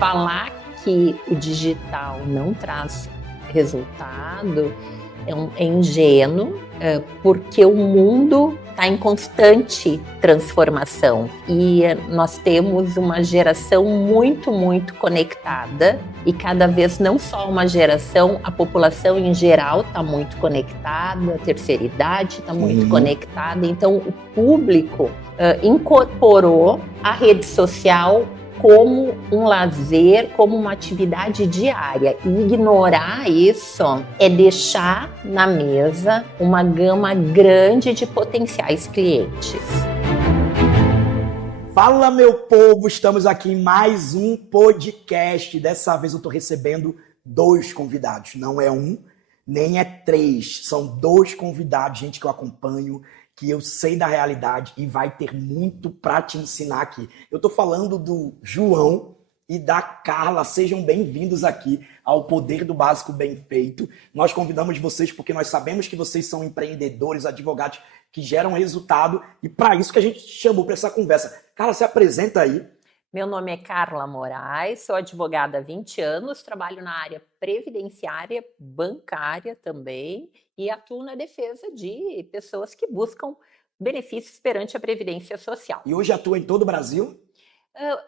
Falar que o digital não traz resultado é ingênuo, porque o mundo está em constante transformação e nós temos uma geração muito, muito conectada e cada vez não só uma geração, a população em geral está muito conectada, a terceira idade está muito conectada, então o público incorporou a rede social como um lazer, como uma atividade diária. E ignorar isso é deixar na mesa uma gama grande de potenciais clientes. Fala, meu povo! Estamos aqui em mais um podcast. Dessa vez eu estou recebendo 2 convidados. Não é 1, nem é 3. São 2 convidados, gente que eu acompanho, que eu sei da realidade e vai ter muito para te ensinar aqui. Eu estou falando do João e da Carla. Sejam bem-vindos aqui ao Poder do Básico Bem Feito. Nós convidamos vocês porque nós sabemos que vocês são empreendedores, advogados que geram resultado e para isso que a gente chamou para essa conversa. Carla, se apresenta aí. Meu nome é Carla Moraes, sou advogada há 20 anos, trabalho na área previdenciária, bancária também e atuo na defesa de pessoas que buscam benefícios perante a Previdência Social. E hoje atua em todo o Brasil?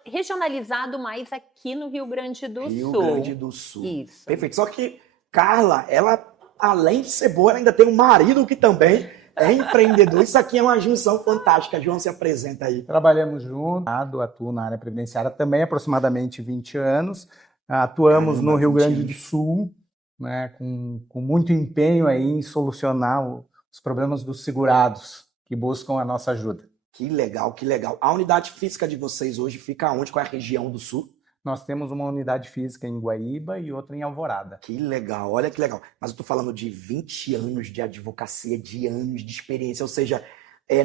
Regionalizado mais aqui no Rio Grande do Sul. Rio Grande do Sul. Isso. Perfeito. Só que Carla, ela, além de ser boa, ela ainda tem um marido que também é empreendedor. Isso aqui é uma junção fantástica. João, se apresenta aí. Trabalhamos juntos, atuo na área previdenciária também há aproximadamente 20 anos. Atuamos no Rio Grande do Sul, né, com muito empenho aí em solucionar os problemas dos segurados que buscam a nossa ajuda. Que legal, que legal. A unidade física de vocês hoje fica onde? Qual é a região do Sul? Nós temos uma unidade física em Guaíba e outra em Alvorada. Que legal, olha que legal. Mas eu tô falando de 20 anos de advocacia, de anos de experiência, ou seja,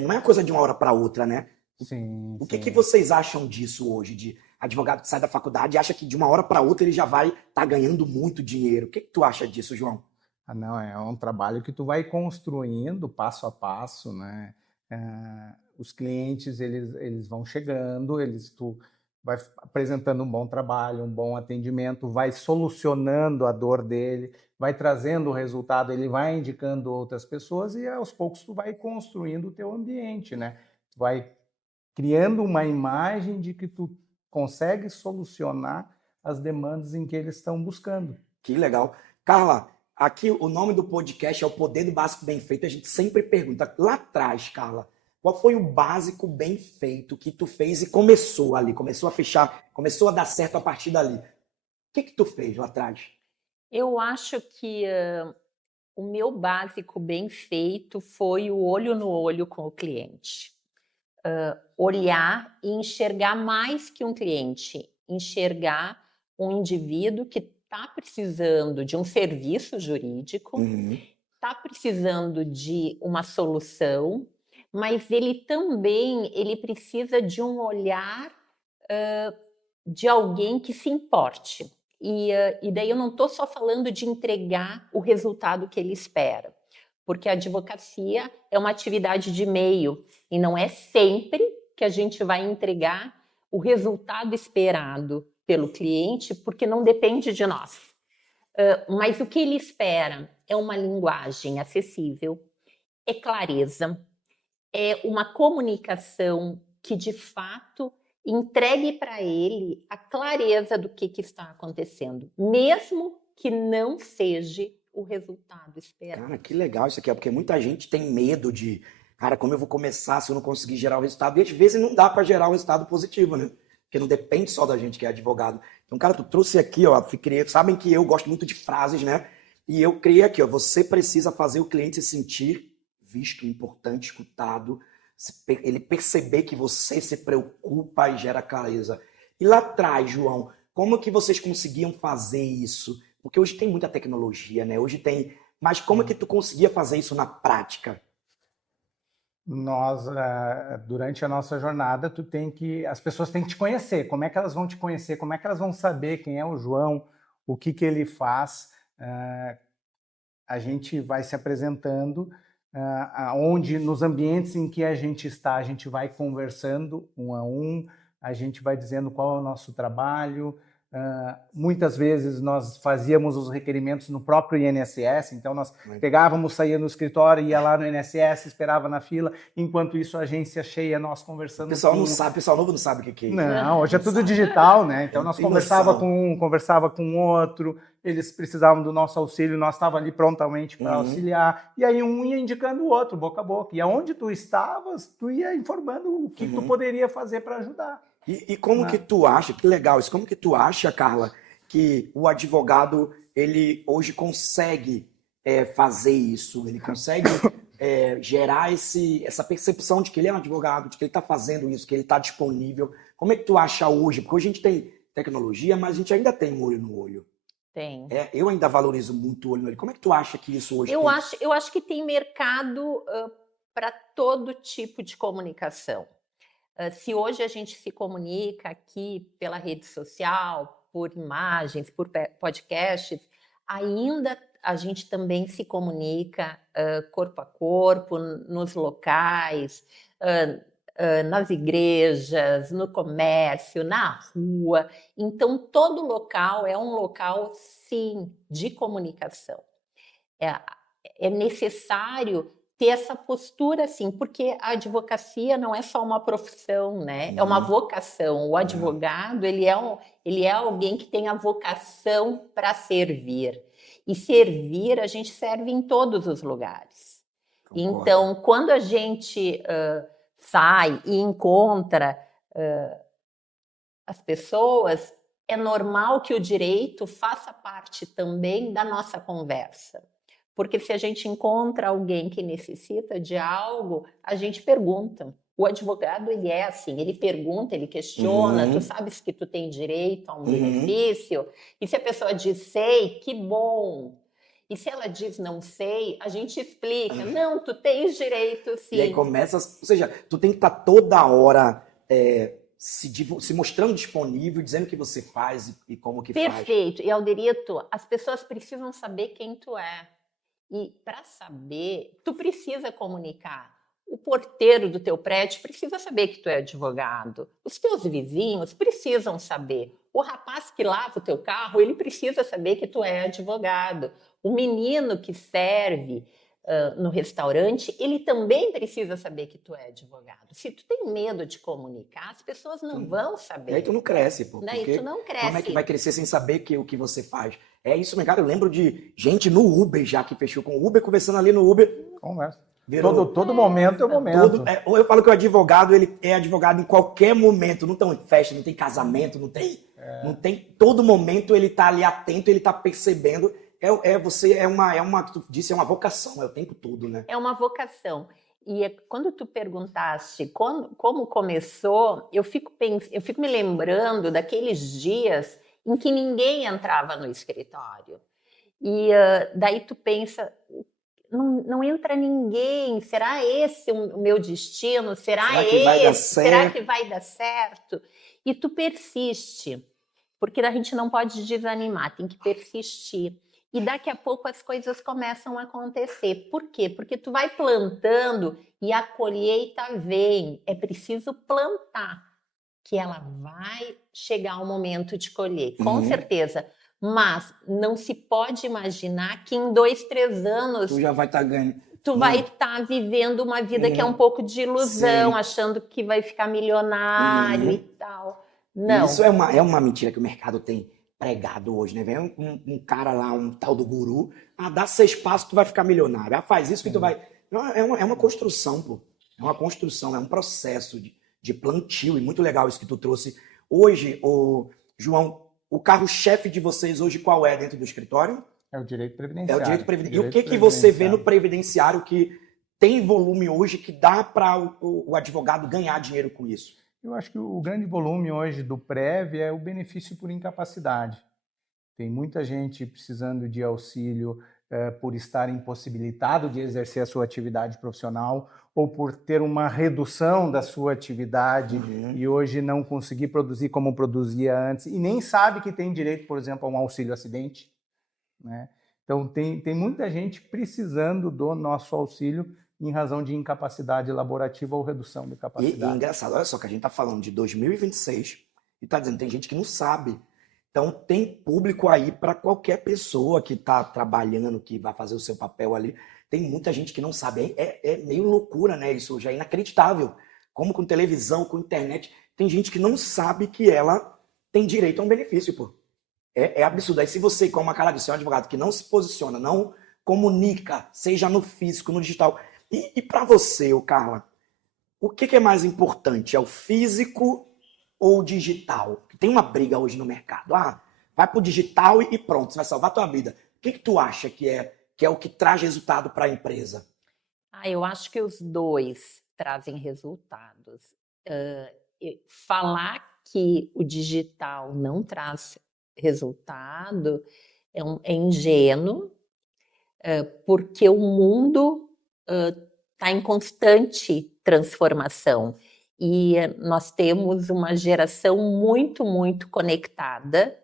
não é coisa de uma hora para outra, né? Sim. O que vocês acham disso hoje, de advogado que sai da faculdade e acha que de uma hora para outra ele já vai estar ganhando muito dinheiro? O que tu acha disso, João? Não, é um trabalho que tu vai construindo passo a passo, né? Os clientes, eles vão chegando, tu vai apresentando um bom trabalho, um bom atendimento, vai solucionando a dor dele, vai trazendo o resultado, ele vai indicando outras pessoas e aos poucos tu vai construindo o teu ambiente, né? Tu vai criando uma imagem de que tu consegue solucionar as demandas em que eles estão buscando. Que legal. Carla, aqui o nome do podcast é o Poder do Básico Bem Feito. A gente sempre pergunta, lá atrás, Carla, qual foi o básico bem feito que tu fez e começou ali, começou a fechar, começou a dar certo a partir dali? O que tu fez lá atrás? Eu acho que o meu básico bem feito foi o olho no olho com o cliente. Olhar e enxergar mais que um cliente, enxergar um indivíduo que está precisando de um serviço jurídico, está precisando de uma solução, mas ele também precisa de um olhar de alguém que se importe. E daí eu não estou só falando de entregar o resultado que ele espera, porque a advocacia é uma atividade de meio e não é sempre que a gente vai entregar o resultado esperado pelo cliente, porque não depende de nós. Mas o que ele espera é uma linguagem acessível, é clareza, é uma comunicação que, de fato, entregue para ele a clareza do que está acontecendo, mesmo que não seja o resultado esperado. Cara, que legal isso aqui, porque muita gente tem medo de, cara, como eu vou começar se eu não conseguir gerar o resultado? E às vezes não dá para gerar um resultado positivo, né? Porque não depende só da gente que é advogado. Então, cara, tu trouxe aqui, ó, sabem que eu gosto muito de frases, né? E eu criei aqui, ó, você precisa fazer o cliente se sentir visto, importante, escutado, ele perceber que você se preocupa e gera clareza. E lá atrás, João, como que vocês conseguiam fazer isso? Porque hoje tem muita tecnologia, né? Mas como é que tu conseguia fazer isso na prática? Nós, durante a nossa jornada, as pessoas têm que te conhecer. Como é que elas vão te conhecer? Como é que elas vão saber quem é o João, o que ele faz? A gente vai se apresentando, onde nos ambientes em que a gente está, a gente vai conversando um a um, a gente vai dizendo qual é o nosso trabalho, Muitas vezes nós fazíamos os requerimentos no próprio INSS, então nós pegávamos, saía no escritório, ia lá no INSS, esperava na fila, enquanto isso a agência cheia, nós conversando. O pessoal não sabe, o pessoal novo não sabe o que é isso. Não, hoje é tudo digital, né? Então nós conversava com um, conversava com outro, eles precisavam do nosso auxílio, nós estávamos ali prontamente para auxiliar, e aí um ia indicando o outro, boca a boca, e aonde tu estavas, tu ia informando o que tu poderia fazer para ajudar. E como que tu acha, que legal isso, como que tu acha, Carla, que o advogado, ele hoje consegue fazer isso, ele consegue gerar essa percepção de que ele é um advogado, de que ele está fazendo isso, que ele está disponível. Como é que tu acha hoje? Porque hoje a gente tem tecnologia, mas a gente ainda tem um olho no olho. Tem. Eu ainda valorizo muito o olho no olho. Como é que tu acha que isso hoje Eu acho que tem mercado para todo tipo de comunicação. Se hoje a gente se comunica aqui pela rede social, por imagens, por podcasts, ainda a gente também se comunica corpo a corpo, nos locais, nas igrejas, no comércio, na rua. Então, todo local é um local, sim, de comunicação. É necessário ter essa postura, assim, porque a advocacia não é só uma profissão, né? É uma vocação. O advogado, ele é alguém que tem a vocação para servir. E servir, a gente serve em todos os lugares. Concordo. Então, quando a gente sai e encontra as pessoas, é normal que o direito faça parte também da nossa conversa. Porque se a gente encontra alguém que necessita de algo, a gente pergunta. O advogado, ele é assim, ele pergunta, ele questiona, tu sabes que tu tem direito a um benefício? E se a pessoa diz sei, que bom. E se ela diz não sei, a gente explica. Não, tu tens direito, sim. E aí começa, ou seja, tu tem que estar toda hora se mostrando disponível, dizendo o que você faz e como que faz. Perfeito. E Alderito, as pessoas precisam saber quem tu é. E para saber, tu precisa comunicar. O porteiro do teu prédio precisa saber que tu é advogado. Os teus vizinhos precisam saber. O rapaz que lava o teu carro, ele precisa saber que tu é advogado. O menino que serve no restaurante, ele também precisa saber que tu é advogado. Se tu tem medo de comunicar, as pessoas não vão saber. E aí tu não cresce, pô. Daí tu não cresce. Como é que vai crescer sem saber o que você faz? É isso, cara. Eu lembro de gente no Uber já que fechou com o Uber, conversando ali no Uber. Conversa. Todo momento é o momento. Eu falo que o advogado, ele é advogado em qualquer momento. Não tem festa, não tem casamento, não tem. Todo momento ele tá ali atento, ele tá percebendo. Tu disse, é uma vocação, é o tempo todo, né? É uma vocação. E quando tu perguntaste como começou, eu fico me lembrando daqueles dias em que ninguém entrava no escritório. E daí tu pensa, não entra ninguém, será esse o meu destino? Será que vai dar certo? E tu persiste, porque a gente não pode desanimar, tem que persistir. E daqui a pouco as coisas começam a acontecer. Por quê? Porque tu vai plantando e a colheita vem. É preciso plantar, que ela vai chegar o momento de colher, com certeza. Mas não se pode imaginar que em 2, 3 anos... Tu já vai estar ganhando. Tu vai estar vivendo uma vida que é um pouco de ilusão, achando que vai ficar milionário e tal. Não. Isso é uma mentira que o mercado tem pregado hoje, né? Vem um cara lá, um tal do guru, dá 6 passos, tu vai ficar milionário. Faz isso que tu vai... É uma construção, pô. É uma construção, é um processo de plantio, e muito legal isso que tu trouxe. Hoje, João, o carro-chefe de vocês hoje qual é dentro do escritório? É o direito previdenciário. É o direito previdenciário. E o que você vê no previdenciário que tem volume hoje que dá para o advogado ganhar dinheiro com isso? Eu acho que o grande volume hoje do Prev é o benefício por incapacidade. Tem muita gente precisando de auxílio por estar impossibilitado de exercer a sua atividade profissional ou por ter uma redução da sua atividade e hoje não conseguir produzir como produzia antes e nem sabe que tem direito, por exemplo, a um auxílio acidente, né? Então tem muita gente precisando do nosso auxílio em razão de incapacidade laborativa ou redução de capacidade. E engraçado, olha só que a gente está falando de 2026 e está dizendo que tem gente que não sabe. Então, tem público aí para qualquer pessoa que está trabalhando, que vai fazer o seu papel ali. Tem muita gente que não sabe. É meio loucura, né? Isso já é inacreditável. Como com televisão, com internet, tem gente que não sabe que ela tem direito a um benefício, pô. É absurdo. Aí se você, como a Carla disse, é um advogado que não se posiciona, não comunica, seja no físico, no digital. E para você, Carla, o que é mais importante? É o físico ou o digital? Tem uma briga hoje no mercado. Vai pro digital e pronto, você vai salvar a tua vida. O que tu acha que é o que traz resultado para a empresa? Eu acho que os dois trazem resultados. Falar que o digital não traz resultado é ingênuo, porque o mundo está em constante transformação e nós temos uma geração muito, muito conectada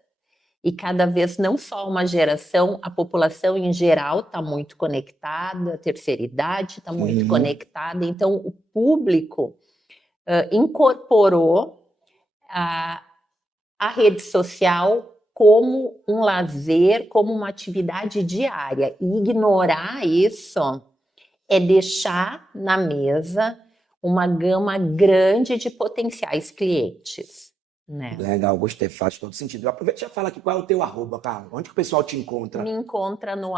e cada vez não só uma geração, a população em geral está muito conectada, a terceira idade está muito conectada, então o público incorporou a rede social como um lazer, como uma atividade diária. E ignorar isso é deixar na mesa uma gama grande de potenciais clientes. Né? Legal, gostei, faz todo sentido. Aproveita e já fala aqui qual é o teu arroba, Carla. Onde que o pessoal te encontra? Me encontra no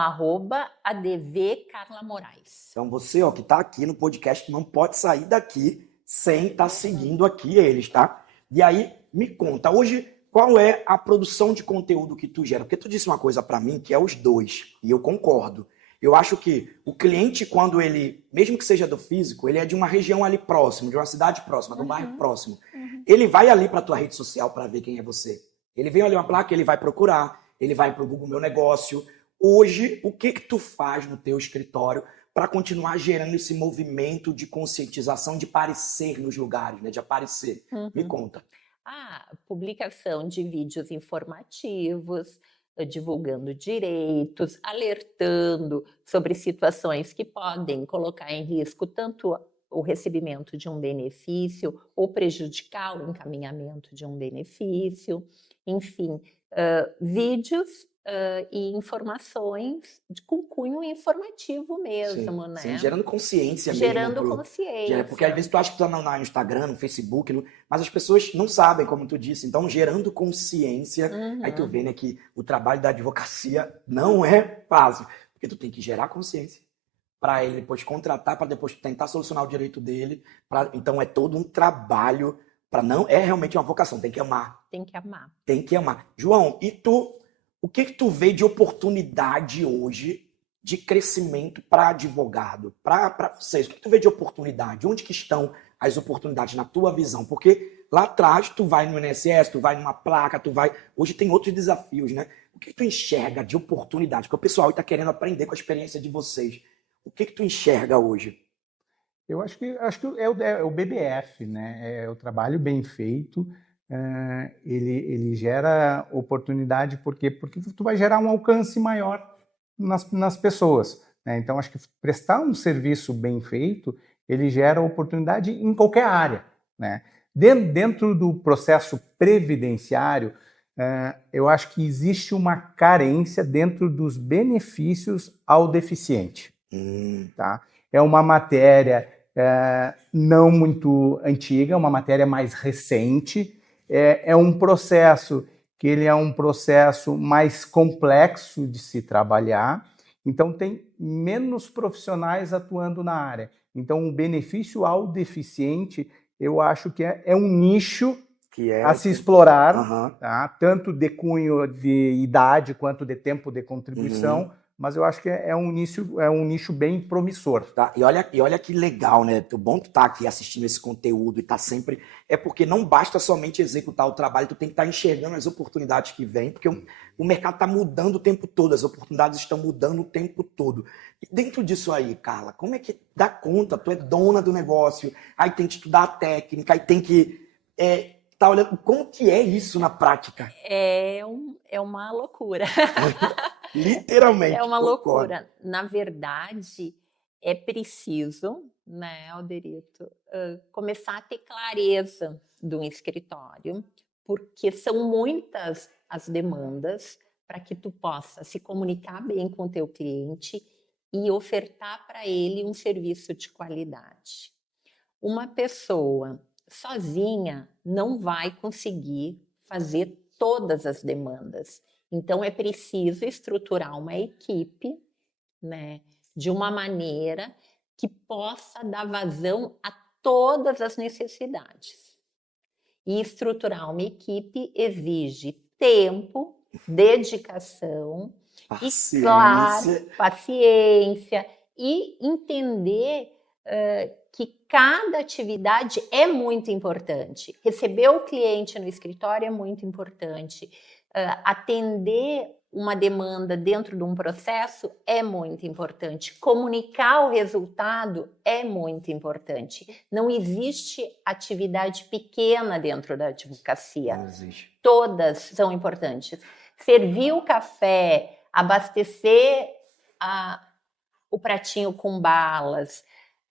@advcarlamoraes. Então você, que está aqui no podcast, não pode sair daqui sem estar seguindo aqui eles, tá? E aí, me conta, hoje, qual é a produção de conteúdo que tu gera? Porque tu disse uma coisa para mim que é os dois, e eu concordo. Eu acho que o cliente, quando ele, mesmo que seja do físico, ele é de uma região ali próximo, de uma cidade próxima, de um bairro próximo. Ele vai ali para tua rede social para ver quem é você. Ele vem olhar uma placa, ele vai procurar, ele vai para o Google Meu Negócio. Hoje, o que tu faz no teu escritório para continuar gerando esse movimento de conscientização, de aparecer nos lugares, né? De aparecer? Me conta. Publicação de vídeos informativos, divulgando direitos, alertando sobre situações que podem colocar em risco tanto o recebimento de um benefício ou prejudicar o encaminhamento de um benefício, enfim, vídeos e informações com cunho informativo mesmo, sim, né? Sim, gerando consciência gerando mesmo. Consciência. Porque às vezes tu acha que tu tá no Instagram, no Facebook, mas as pessoas não sabem, como tu disse. Então, gerando consciência, aí tu vê, né, que o trabalho da advocacia não é fácil. Porque tu tem que gerar consciência para ele depois contratar, para depois tentar solucionar o direito dele. Então, é todo um trabalho para não... É realmente uma vocação, tem que amar. Tem que amar. Tem que amar. João, e tu... O que tu vê de oportunidade hoje de crescimento para advogado? Para vocês, o que tu vê de oportunidade? Onde que estão as oportunidades na tua visão? Porque lá atrás tu vai no INSS, tu vai numa placa, tu vai... Hoje tem outros desafios, né? O que tu enxerga de oportunidade? Porque o pessoal está querendo aprender com a experiência de vocês. O que tu enxerga hoje? Eu acho que é o BBF, né? É o trabalho bem feito. Ele gera oportunidade porque tu vai gerar um alcance maior nas pessoas, né? Então acho que prestar um serviço bem feito ele gera oportunidade em qualquer área, né? Dentro do processo previdenciário, eu acho que existe uma carência dentro dos benefícios ao deficiente, tá? É uma matéria não muito antiga, uma matéria mais recente. É um processo que ele é um processo mais complexo de se trabalhar, então tem menos profissionais atuando na área. Então o benefício ao deficiente, eu acho que é um nicho a se explorar, tá? Tanto de cunho de idade quanto de tempo de contribuição, mas eu acho que é um nicho bem promissor. Tá? E olha que legal, né? O bom tu tá aqui assistindo esse conteúdo e tá sempre... É porque não basta somente executar o trabalho, tu tem que estar enxergando as oportunidades que vêm, porque o mercado tá mudando o tempo todo, as oportunidades estão mudando o tempo todo. E dentro disso aí, Carla, como é que dá conta? Tu é dona do negócio, aí tem que estudar a técnica, aí tem que... tá olhando como que é isso na prática? É uma loucura. Literalmente. É uma concordo. loucura. Na verdade, é preciso, né, Alderito, começar a ter clareza do escritório, porque são muitas as demandas para que tu possa se comunicar bem com o teu cliente e ofertar para ele um serviço de qualidade. Uma pessoa sozinha não vai conseguir fazer todas as demandas. Então, é preciso estruturar uma equipe, né, de uma maneira que possa dar vazão a todas as necessidades. E estruturar uma equipe exige tempo, dedicação, paciência. E, claro, paciência e entender que cada atividade é muito importante. Receber o cliente no escritório é muito importante. Atender uma demanda dentro de um processo é muito importante. Comunicar o resultado é muito importante. Não existe atividade pequena dentro da advocacia. Não existe. Todas são importantes. Servir o café, abastecer o pratinho com balas,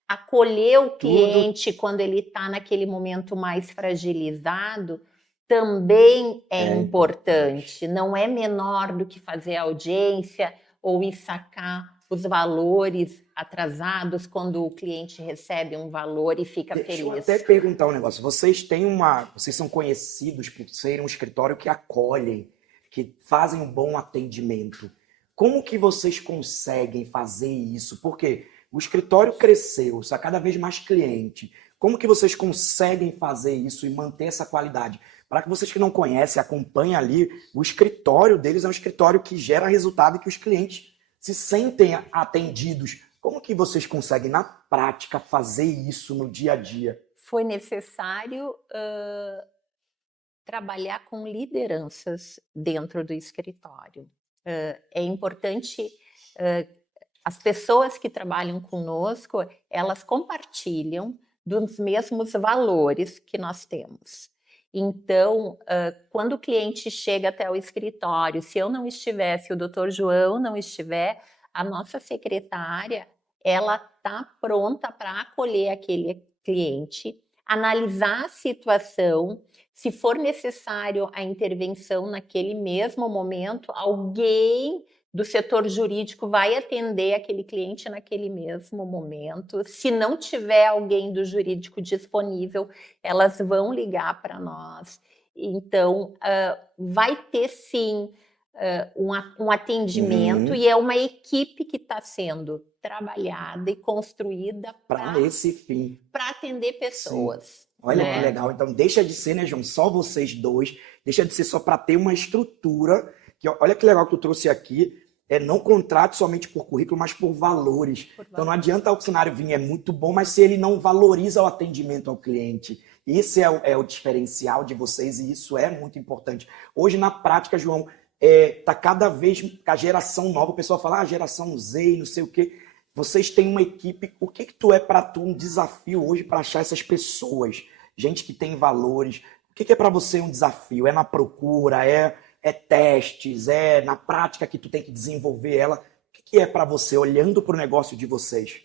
acolher o cliente quando ele está naquele momento mais fragilizado, também é importante. Não é menor do que fazer audiência ou ir sacar os valores atrasados quando o cliente recebe um valor e fica feliz. Deixa eu até perguntar um negócio. Vocês são conhecidos por serem um escritório que acolhem, que fazem um bom atendimento. Como que vocês conseguem fazer isso? Porque o escritório cresceu, está cada vez mais cliente. Como que vocês conseguem fazer isso e manter essa qualidade? Para que vocês que não conhecem, acompanhem ali, o escritório deles é um escritório que gera resultado e que os clientes se sentem atendidos. Como que vocês conseguem, na prática, fazer isso no dia a dia? Foi necessário trabalhar com lideranças dentro do escritório. É importante, as pessoas que trabalham conosco, elas compartilham dos mesmos valores que nós temos. Então, quando o cliente chega até o escritório, se eu não estiver, se o Dr. João não estiver, a nossa secretária, ela está pronta para acolher aquele cliente, analisar a situação, se for necessário a intervenção naquele mesmo momento, alguém do setor jurídico vai atender aquele cliente naquele mesmo momento. Se não tiver alguém do jurídico disponível, elas vão ligar para nós. Então, vai ter sim um atendimento e é uma equipe que está sendo trabalhada e construída para esse fim. Para atender pessoas. Sim. Olha que legal. Então, deixa de ser, né, João, só vocês dois. Deixa de ser só para ter uma estrutura. Que, olha que legal que tu trouxe aqui. Não contrate somente por currículo, mas por valores. Então não adianta o funcionário vir, é muito bom, mas se ele não valoriza o atendimento ao cliente. Esse é o diferencial de vocês e isso é muito importante. Hoje, na prática, João, tá cada vez a geração nova, o pessoal fala, geração Z e não sei o quê. Vocês têm uma equipe, o que tu é para tu um desafio hoje para achar essas pessoas? Gente que tem valores. O que é para você um desafio? É na procura, é testes, na prática que tu tem que desenvolver ela. O que é para você, olhando para o negócio de vocês?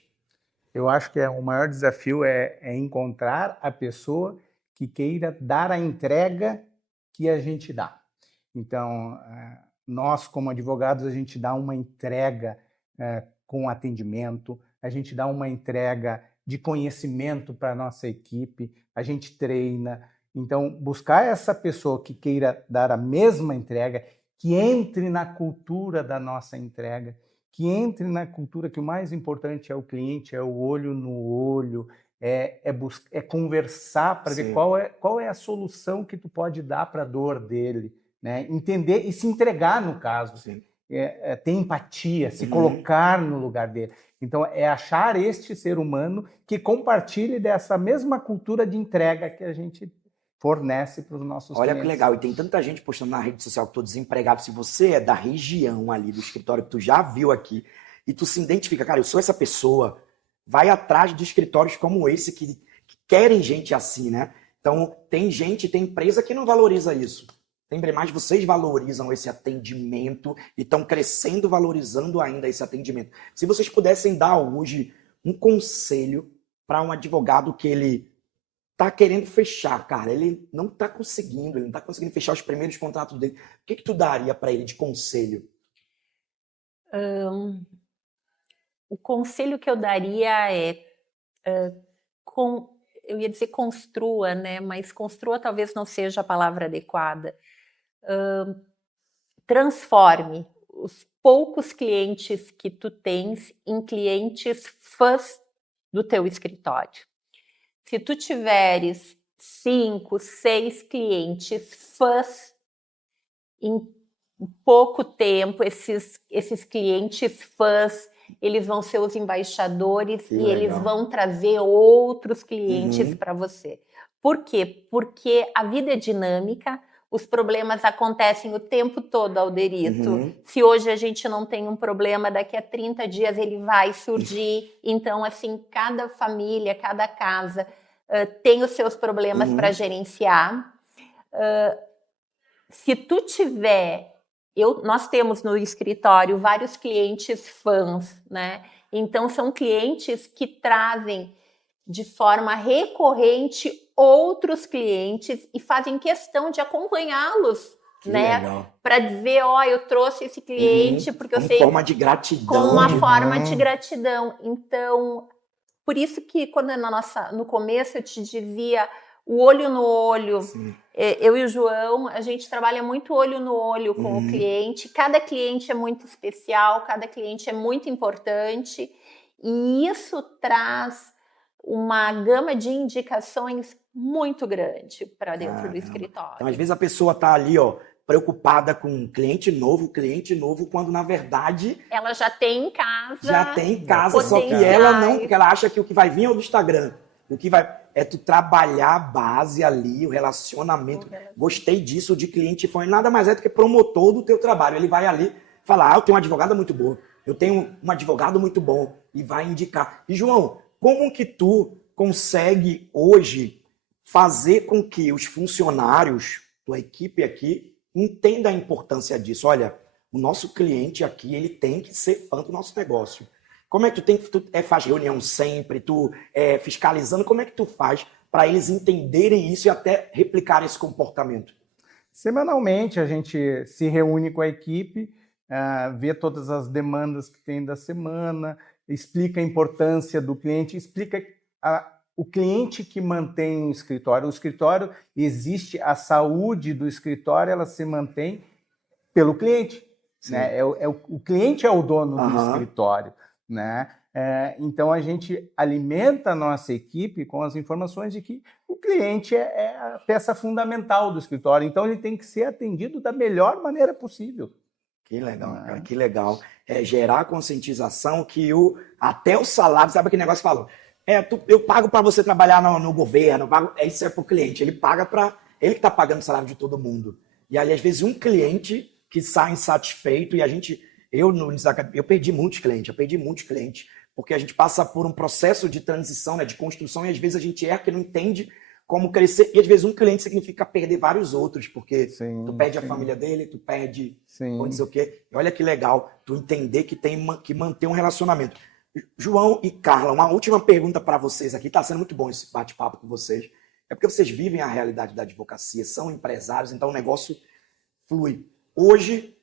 Eu acho que o maior desafio é encontrar a pessoa que queira dar a entrega que a gente dá. Então, nós, como advogados, a gente dá uma entrega com atendimento, a gente dá uma entrega de conhecimento para a nossa equipe, a gente treina. Então, buscar essa pessoa que queira dar a mesma entrega, que entre na cultura da nossa entrega, que entre na cultura que o mais importante é o cliente, é o olho no olho, é conversar para ver qual é a solução que tu pode dar para a dor dele, né? Entender e se entregar no caso, ter empatia, se colocar no lugar dele. Então, é achar este ser humano que compartilhe dessa mesma cultura de entrega que a gente fornece para os nossos clientes. Olha que legal, e tem tanta gente postando na rede social que estou desempregado. Se você é da região ali do escritório que tu já viu aqui e tu se identifica, cara, eu sou essa pessoa, vai atrás de escritórios como esse que querem gente assim, né? Então, tem empresa que não valoriza isso. Tem mais, vocês valorizam esse atendimento e estão crescendo, valorizando ainda esse atendimento. Se vocês pudessem dar hoje um conselho para um advogado que ele tá querendo fechar, cara, ele não tá conseguindo, ele não tá conseguindo fechar os primeiros contratos dele. O que tu daria para ele de conselho? O conselho que eu daria é, eu ia dizer construa, né? Mas construa talvez não seja a palavra adequada. Transforme os poucos clientes que tu tens em clientes fãs do teu escritório. Se tu tiveres 5, 6 clientes fãs, em pouco tempo, esses clientes fãs, eles vão ser os embaixadores e eles vão trazer outros clientes para você. Por quê? Porque a vida é dinâmica, os problemas acontecem o tempo todo, Alderito. Se hoje a gente não tem um problema, daqui a 30 dias ele vai surgir. Então, assim, cada família, cada casa tem os seus problemas para gerenciar. Se tu tiver... Nós temos no escritório vários clientes fãs, né? Então, são clientes que trazem de forma recorrente outros clientes e fazem questão de acompanhá-los, né? Para dizer, eu trouxe esse cliente porque eu sei... Como forma de gratidão. Como uma forma de gratidão. Então, por isso que quando no começo eu te dizia o olho no olho, eu e o João, a gente trabalha muito olho no olho com o cliente. Cada cliente é muito especial, cada cliente é muito importante e isso traz uma gama de indicações muito grande para dentro do escritório. Então, às vezes a pessoa está ali, preocupada com cliente novo, quando na verdade... Ela já tem em casa. Já tem em casa, só que ela não, porque ela acha que o que vai vir é o do Instagram. O que vai... É tu trabalhar a base ali, o relacionamento. Gostei disso de cliente fã. Nada mais é do que promotor do teu trabalho. Ele vai ali falar, eu tenho uma advogada muito boa. Eu tenho um advogado muito bom. E vai indicar. E, João, como que tu consegue hoje fazer com que os funcionários, tua equipe aqui, entendam a importância disso? Olha, o nosso cliente aqui, ele tem que ser fã do nosso negócio. Como é que tu faz reunião sempre, tu fiscalizando, como é que tu faz para eles entenderem isso e até replicar esse comportamento? Semanalmente a gente se reúne com a equipe, vê todas as demandas que tem da semana, explica a importância do cliente, explica o cliente que mantém o escritório existe, a saúde do escritório, ela se mantém pelo cliente. Né? O cliente é o dono do escritório. Né? Então a gente alimenta a nossa equipe com as informações de que o cliente é a peça fundamental do escritório, então ele tem que ser atendido da melhor maneira possível. Que legal, cara, que legal. Gerar conscientização que até o salário, sabe aquele negócio que falou? Eu pago para você trabalhar no governo, isso é para o cliente, ele paga para... Ele que está pagando o salário de todo mundo. E aí, às vezes, um cliente que sai insatisfeito e a gente... Eu perdi muitos clientes, porque a gente passa por um processo de transição, né, de construção, e às vezes a gente que não entende como crescer, e às vezes um cliente significa perder vários outros, porque tu perde a família dele, tu perde não sei o quê. E olha que legal, tu entender que tem que manter um relacionamento. João e Carla, uma última pergunta para vocês aqui, tá sendo muito bom esse bate-papo com vocês, é porque vocês vivem a realidade da advocacia, são empresários, então o negócio flui. Hoje,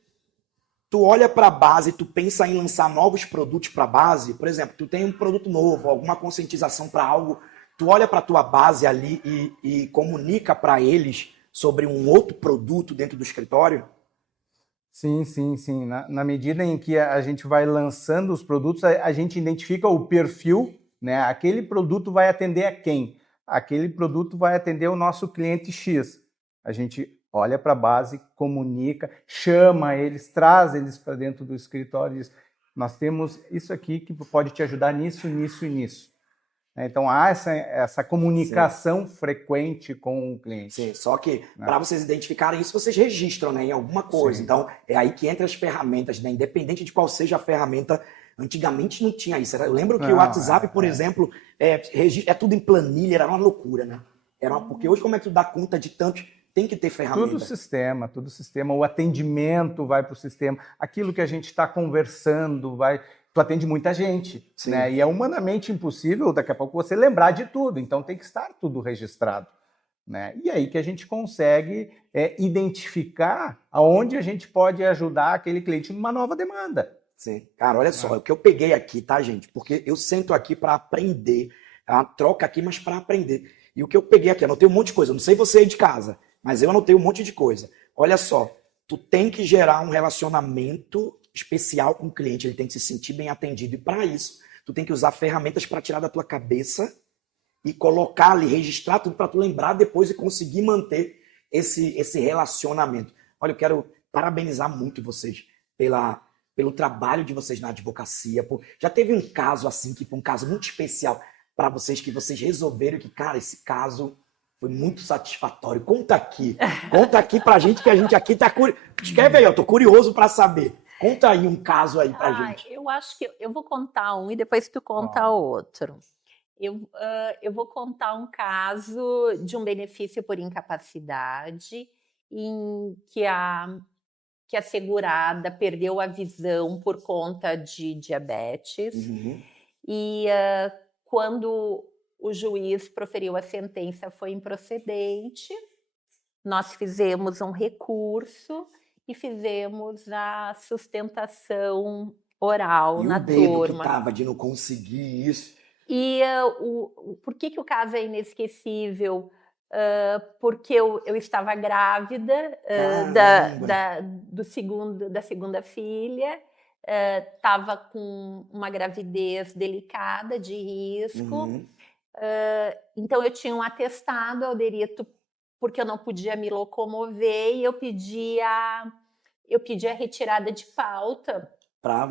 tu olha para a base, tu pensa em lançar novos produtos para a base, por exemplo, tu tem um produto novo, alguma conscientização para algo, tu olha para a tua base ali e comunica para eles sobre um outro produto dentro do escritório? Sim. Na medida em que a gente vai lançando os produtos, a gente identifica o perfil, né? Aquele produto vai atender a quem? Aquele produto vai atender o nosso cliente X. A gente olha para a base, comunica, chama eles, traz eles para dentro do escritório e diz, nós temos isso aqui que pode te ajudar nisso, nisso e nisso. Então há essa comunicação frequente com o cliente. Sim, só que para vocês identificarem isso, vocês registram, né, em alguma coisa. Sim. Então é aí que entra as ferramentas, né? Independente de qual seja a ferramenta. Antigamente não tinha isso. Eu lembro que o WhatsApp, por exemplo, é tudo em planilha, era uma loucura, né? Porque hoje como é que tu dá conta de tanto... Tem que ter ferramenta. Tudo sistema. O atendimento vai para o sistema. Aquilo que a gente está conversando vai... tu atende muita gente, Sim. né? E é humanamente impossível daqui a pouco você lembrar de tudo, então tem que estar tudo registrado, né? E aí que a gente consegue identificar aonde a gente pode ajudar aquele cliente numa nova demanda. Sim. Cara, olha só, o que eu peguei aqui, tá, gente? Porque eu sento aqui para aprender, é uma troca aqui, mas para aprender. E o que eu peguei aqui, anotei um monte de coisa, eu não sei você aí de casa, mas eu anotei um monte de coisa. Olha só, tu tem que gerar um relacionamento especial com o cliente, ele tem que se sentir bem atendido. E para isso, tu tem que usar ferramentas para tirar da tua cabeça e colocar ali, registrar tudo para tu lembrar depois e conseguir manter esse relacionamento. Olha, eu quero parabenizar muito vocês pelo trabalho de vocês na advocacia. Já teve um caso assim, que foi um caso muito especial para vocês, que vocês resolveram que, cara, esse caso foi muito satisfatório. Conta aqui pra gente, que a gente aqui tá curioso. Escreve aí, eu tô curioso para saber. Conta aí um caso aí pra gente. Eu acho que eu vou contar um e depois tu conta outro. Eu vou contar um caso de um benefício por incapacidade em que a segurada perdeu a visão por conta de diabetes. Uhum. E quando o juiz proferiu a sentença foi improcedente, nós fizemos um recurso e fizemos a sustentação oral E na o medo turma. que tava de não conseguir isso. E por que o caso é inesquecível? Porque eu estava grávida da segunda filha, estava com uma gravidez delicada, de risco. Uhum. Então eu tinha um atestado, Alderito, porque eu não podia me locomover, e eu pedi a retirada de pauta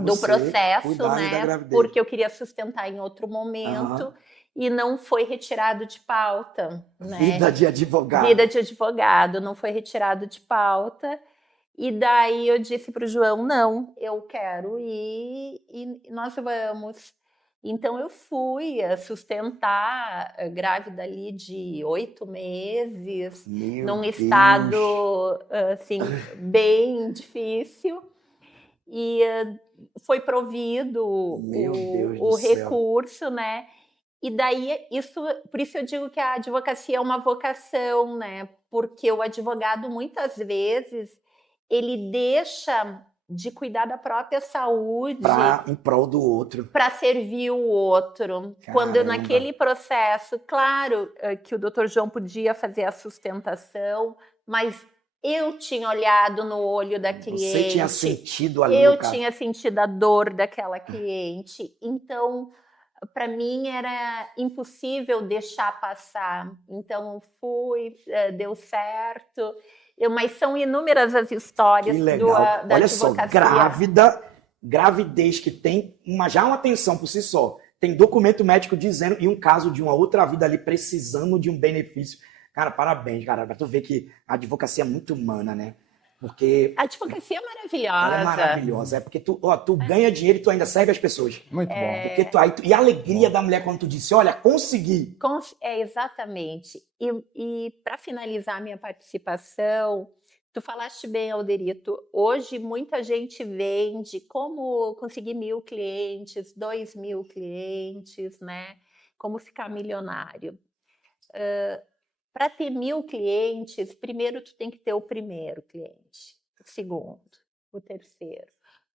do processo, né? Porque eu queria sustentar em outro momento. E não foi retirado de pauta. Né? Vida de advogado. Vida de advogado, não foi retirado de pauta. E daí eu disse para o João, não, eu quero ir e nós vamos. Então eu fui sustentar, grávida ali de 8 meses, num estado assim, bem difícil. E foi provido o recurso, né? E daí, por isso eu digo que a advocacia é uma vocação, né? Porque o advogado, muitas vezes, ele deixa de cuidar da própria saúde em prol do outro. Para servir o outro. Caramba. Quando naquele processo, claro que o Dr. João podia fazer a sustentação, mas eu tinha olhado no olho da cliente. Você tinha sentido ali. Eu tinha sentido a dor daquela cliente. Então, para mim era impossível deixar passar. Então fui, deu certo. Mas são inúmeras as histórias da Olha advocacia. Só, gravidez que tem já uma atenção por si só. Tem documento médico dizendo, e um caso de uma outra vida ali precisando de um benefício. Cara, parabéns, cara. Pra tu ver que a advocacia é muito humana, né? Porque a advocacia é maravilhosa. Ela é maravilhosa. É porque tu ganha dinheiro e tu ainda serve as pessoas. Muito bom. Porque e a alegria da mulher quando tu disse, olha, consegui. Exatamente. E para finalizar a minha participação, tu falaste bem, Alderito, hoje muita gente vende como conseguir 1.000 clientes, 2.000 clientes, né? Como ficar milionário. Para ter 1.000 clientes, primeiro tu tem que ter o primeiro cliente, o segundo, o terceiro.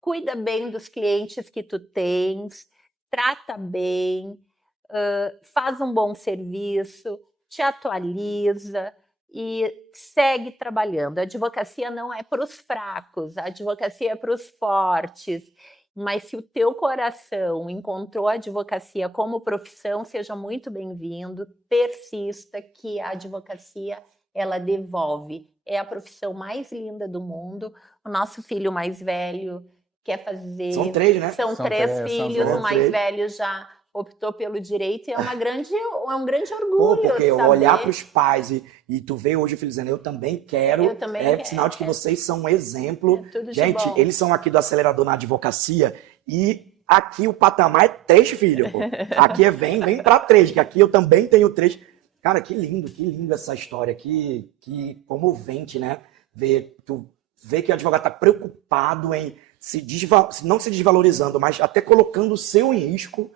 Cuida bem dos clientes que tu tens, trata bem, faz um bom serviço, te atualiza e segue trabalhando. A advocacia não é para os fracos, a advocacia é para os fortes. Mas se o teu coração encontrou a advocacia como profissão, seja muito bem-vindo, persista, que a advocacia, ela devolve. É a profissão mais linda do mundo. O nosso filho mais velho quer fazer... São 3, né? São três filhos, o mais velho já optou pelo direito e é um grande orgulho. Porque olhar para os pais e tu vê hoje o filho dizendo, eu também quero, sinal de que vocês são um exemplo. Gente, eles são aqui do Acelerador na Advocacia e aqui o patamar é 3 filhos, pô. Aqui é vem para 3, que aqui eu também tenho 3. Cara, que lindo essa história, que comovente, né? Tu vê que o advogado tá preocupado em não se desvalorizando, mas até colocando o seu em risco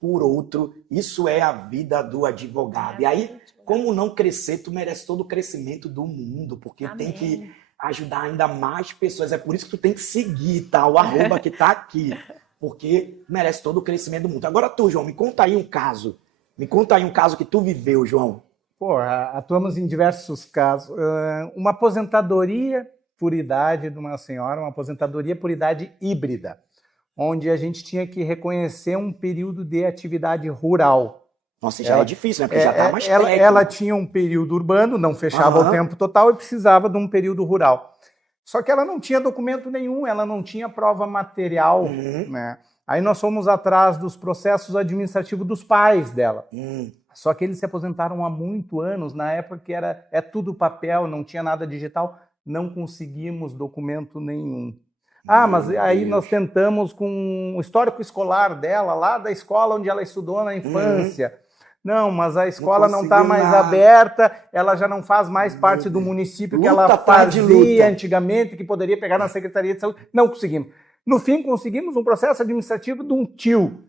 por outro. Isso é a vida do advogado. E aí, como não crescer, tu merece todo o crescimento do mundo, porque tem que ajudar ainda mais pessoas. É por isso que tu tem que seguir, tá? O @ que tá aqui, porque merece todo o crescimento do mundo. Agora tu, João, me conta aí um caso. Me conta aí um caso que tu viveu, João. Pô, atuamos em diversos casos. Uma aposentadoria por idade de uma senhora, uma aposentadoria por idade híbrida, onde a gente tinha que reconhecer um período de atividade rural. Nossa, já é difícil, né? Porque já tá mais técnico. Ela tinha um período urbano, não fechava o tempo total e precisava de um período rural. Só que ela não tinha documento nenhum, ela não tinha prova material, né? Aí nós fomos atrás dos processos administrativos dos pais dela. Só que eles se aposentaram há muitos anos, na época que é tudo papel, não tinha nada digital, não conseguimos documento nenhum. Mas aí nós tentamos com o histórico escolar dela, lá da escola onde ela estudou na infância. Não, mas a escola não está mais aberta, ela já não faz mais parte do município que ela fazia antigamente, que poderia pegar na Secretaria de Saúde. Não conseguimos. No fim, conseguimos um processo administrativo de um tio,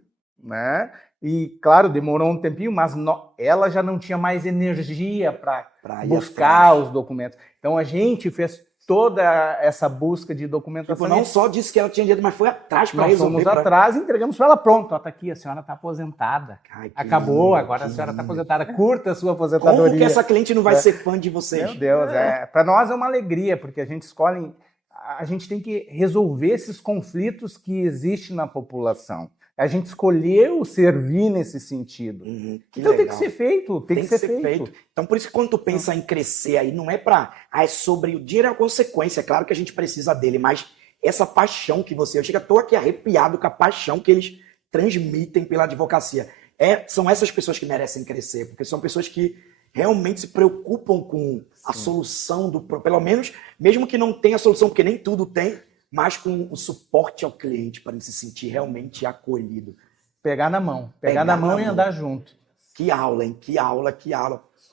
né? E, claro, demorou um tempinho, mas ela já não tinha mais energia para buscar os documentos. Então, a gente fez toda essa busca de documentação. Não só disse que ela tinha dinheiro, mas foi atrás para resolver. Nós fomos atrás e entregamos para ela. Pronto, está aqui, a senhora está aposentada. Acabou, agora a senhora está aposentada. Curta a sua aposentadoria. Como que essa cliente não vai ser fã de vocês? Meu Deus, para nós é uma alegria, porque a gente escolhe... A gente tem que resolver esses conflitos que existem na população. A gente escolheu servir nesse sentido. Então legal. Tem que ser feito, tem que ser feito. Então por isso que quando tu pensa em crescer aí, não é é sobre o dinheiro, é a consequência. É claro que a gente precisa dele, mas essa paixão que você... Eu estou aqui arrepiado com a paixão que eles transmitem pela advocacia. São essas pessoas que merecem crescer, porque são pessoas que realmente se preocupam com a solução pelo menos, mesmo que não tenha solução, porque nem tudo tem, mas com o suporte ao cliente, para ele se sentir realmente acolhido. Pegar na mão e andar junto. Que aula, hein? Que aula.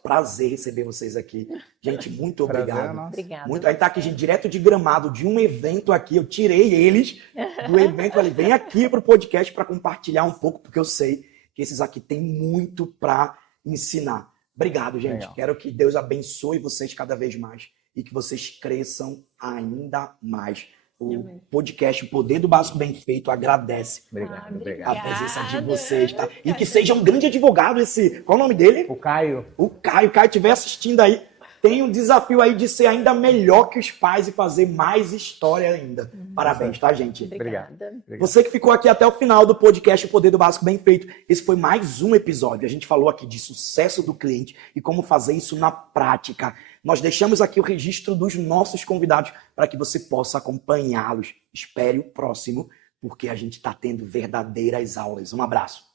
Prazer receber vocês aqui. Gente, muito obrigado. Obrigada. A gente tá aqui, gente, direto de Gramado, de um evento aqui. Eu tirei eles do evento. Falei, vem aqui pro podcast para compartilhar um pouco, porque eu sei que esses aqui têm muito para ensinar. Obrigado, gente. Legal. Quero que Deus abençoe vocês cada vez mais e que vocês cresçam ainda mais. O podcast O Poder do Básico Bem Feito agradece a presença de vocês, tá? E que seja um grande advogado esse... Qual é o nome dele? O Caio. O Caio estiver assistindo aí, tem um desafio aí de ser ainda melhor que os pais e fazer mais história ainda. Parabéns, tá, gente? Obrigada. Você que ficou aqui até o final do podcast O Poder do Básico Bem Feito, esse foi mais um episódio. A gente falou aqui de sucesso do cliente e como fazer isso na prática. Nós deixamos aqui o registro dos nossos convidados para que você possa acompanhá-los. Espere o próximo, porque a gente está tendo verdadeiras aulas. Um abraço.